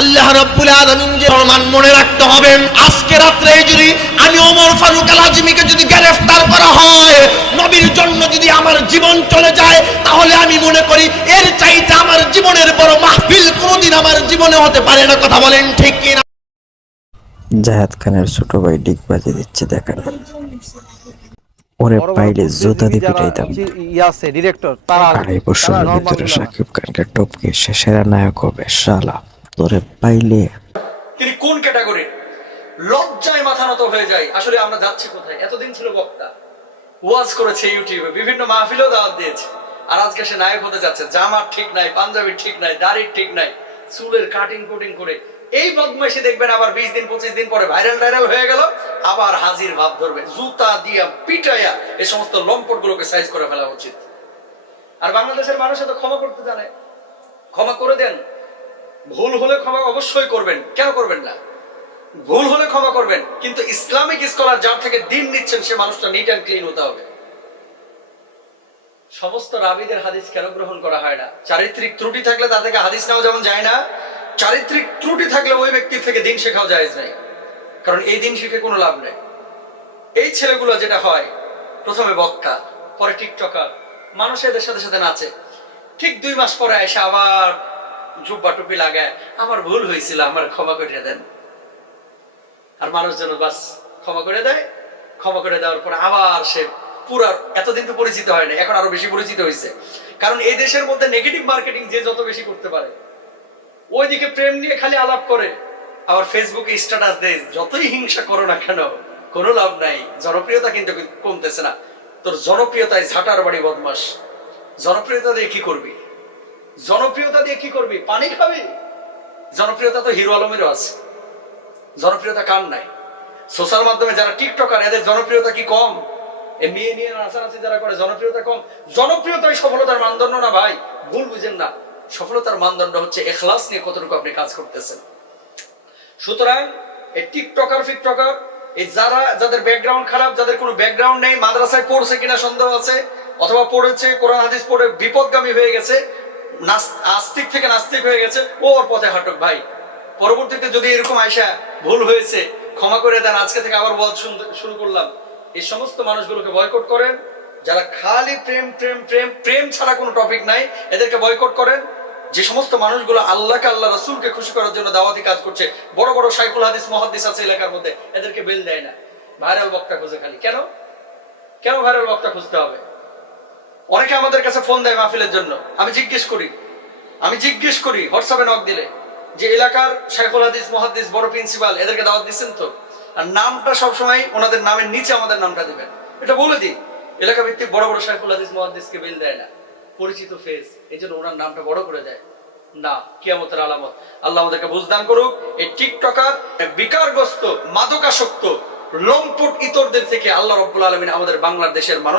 আল্লাহ রাব্বুল আলামিন যে ফরমান মনে রাখতে হবে, আজকে রাত্রে যদি আমি ওমর ফারুক আল আজমিকে যদি গ্রেফতার করা হয়, নবীর জন্য যদি আমার জীবন চলে যায়, তাহলে আমি মনে করি এর চাইতে আমার জীবনের বড় মাহফিল কোনোদিন আমার জীবনে হতে পারে না। কথা বলেন ঠিক কিনা? জাহেদ খানের ছোট ভাই ডিগবাজি দিচ্ছে, দেখেন ওরে পাইলে জুতা দিয়ে পিটাইতাম। আড়াই বছরের ভিতরে শাকিব খানকে টপকে সে সেরা নায়ক হবে। শালা তোরে পাইলে। তিনি কোন ক্যাটাগরি? লজ্জায় মাথা নত হয়ে যায়। আসলে আমরা যাচ্ছি কোথায়? এতদিন ছিল বক্তা, ওয়াজ করেছে ইউটিউবে, বিভিন্ন মাহফিলেও দাওয়াত দিয়েছে, আর আজকে সে নায়ক হতে যাচ্ছে। জামার ঠিক নাই, পাঞ্জাবির ঠিক নাই, দাড়ির ঠিক নাই, চুলের কাটিং কুটিং করে এই বদমাইশি দেখবেন আবার 20 দিন 25 দিন পরে ভাইরাল হয়ে গেল, আবার হাজির ভাব ধরবে। জুতা দিয়া পিটাইয়া এই সমস্ত লম্পট গুলোকে সাইজ করে ফেলা উচিত। আর বাংলাদেশের মানুষ তো ক্ষমা করতে জানে, ক্ষমা করে দেন। ভুল হলে ক্ষমা অবশ্যই করবেন, কেন করবেন না? ভুল হলে ক্ষমা করবেন, কিন্তু ইসলামিক স্কলার যার থেকে দিন নিচ্ছেন সে মানুষটা নিট অ্যান্ড ক্লিন হতে হবে। সমস্ত রাবীদের হাদিস কেন গ্রহণ করা হয় না? চারিত্রিক ত্রুটি থাকলে তা থেকে হাদিস নেওয়া যেমন যায় না, চারিত্রিক ত্রুটি থাকলে ওই ব্যক্তির থেকে দিন শেখাও জায়েজ নাই। কারণ এই দিন শিখে কোনো লাভ নেই। এই ছেলেগুলো যেটা হয়, প্রথমে বক্তা, পরে টিকটকার, মানুষ এদের সাথে সাথে নাচে, ঠিক 2 মাস পরে এসে আবার জুব্বা টুপি লাগায়, আমার ভুল হয়েছিল, আমার ক্ষমা করে দেন। আর মানুষ যেন বাস ক্ষমা করে দেয়। ক্ষমা করে দেওয়ার পরে আবার সে পুরা, এতদিন তো পরিচিত হয় না, এখন আরো বেশি পরিচিত হয়েছে। কারণ এই দেশের মধ্যে নেগেটিভ মার্কেটিং যে যত বেশি করতে পারে, ওইদিকে প্রেম নিয়ে খালি আলাপ করে, আবার ফেসবুকে স্ট্যাটাস দেয়, যতই হিংসা করো না কেন কোনো লাভ নাই। জনপ্রিয়তা কিন্তু কমতেছে না। তোর জনপ্রিয়তায় ঝাঁটার বাড়ি বদমাস। জনপ্রিয়তা দিয়ে কি করবি? জনপ্রিয়তা দিয়ে কি করবি? পানি খাবি? জনপ্রিয়তা তো হিরো আলমেরও আছে, জনপ্রিয়তা কার নাই? সোশ্যাল মাধ্যমে যারা টিকটকার, এদের জনপ্রিয়তা কি কম? এই মেয়ে নিয়ে নাচানাচি যারা করে, জনপ্রিয়তা কম? জনপ্রিয়তাই সফলতার মানদণ্ড না ভাই, ভুল বুঝেন না। সফলতার মানদণ্ড হচ্ছে এখলাস নিয়ে কতটুকু আপনি কাজ করতেছেন। সুতরাং এই টিকটকার ফিকটকার, এই যাদের ব্যাকগ্রাউন্ড খারাপ, যাদের কোনো ব্যাকগ্রাউন্ড নেই, মাদ্রাসায় পড়ছে কিনা সন্দেহ আছে, অথবা পড়েছে কোরআন হাদিস পড়ে বিপদগামী হয়ে গেছে, আস্তিক থেকে নাস্তিক হয়ে গেছে, ওর পথে হাঁটক ভাই। পরবর্তীতে যদি এরকম আয়সা ভুল হয়েছে ক্ষমা করে দেন, আজকে থেকে আবার ওয়াজ শুরু করলাম, এই সমস্ত মানুষগুলোকে বয়কট করেন। যারা খালি প্রেম প্রেম প্রেম প্রেম ছাড়া কোনো টপিক নাই, এদেরকে বয়কট করেন। যে সমস্ত মানুষগুলো আল্লাহকে, আল্লাহ রাসূলকে খুশি করার জন্য দাওয়াতি কাজ করছে, বড় বড় শাইখুল হাদিস মুহাদ্দিস আছে এলাকার মধ্যে, এদেরকে বেল দেয় না, ভাইরাল বক্তা খুঁজে খালি। কেন কেন ভাইরাল বক্তা খুঁজতে হবে? অনেকে আমাদের কাছে ফোন দেয় মাহফিলের জন্য, আমি জিজ্ঞেস করি হোয়াটসঅ্যাপে নক দিলে, যে এলাকার শাইখুল হাদিস মুহাদ্দিস বড় প্রিন্সিপাল, এদেরকে দাওয়াত দিচ্ছেন তো? আর নামটা সবসময় ওনাদের নামের নিচে আমাদের নামটা দিবেন, এটা বলে দিই। এলাকা ভিত্তিক বড় বড় শাইখুল হাদিস মুহাদ্দিসকে বেল দেয় না, পরিচিত ফেস, এই জন্য ওনার নামটা বড় করে দেয় না। কিয়ামতের আলামত। আল্লাহ আমাদেরকে বুঝদান করুক। এই টিকটকার, বিকারগ্রস্ত, মাদকাসক্ত, লম্পট ইতরদের থেকে আল্লাহ রাব্বুল আলামিন আমাদের বাংলাদেশের মানুষ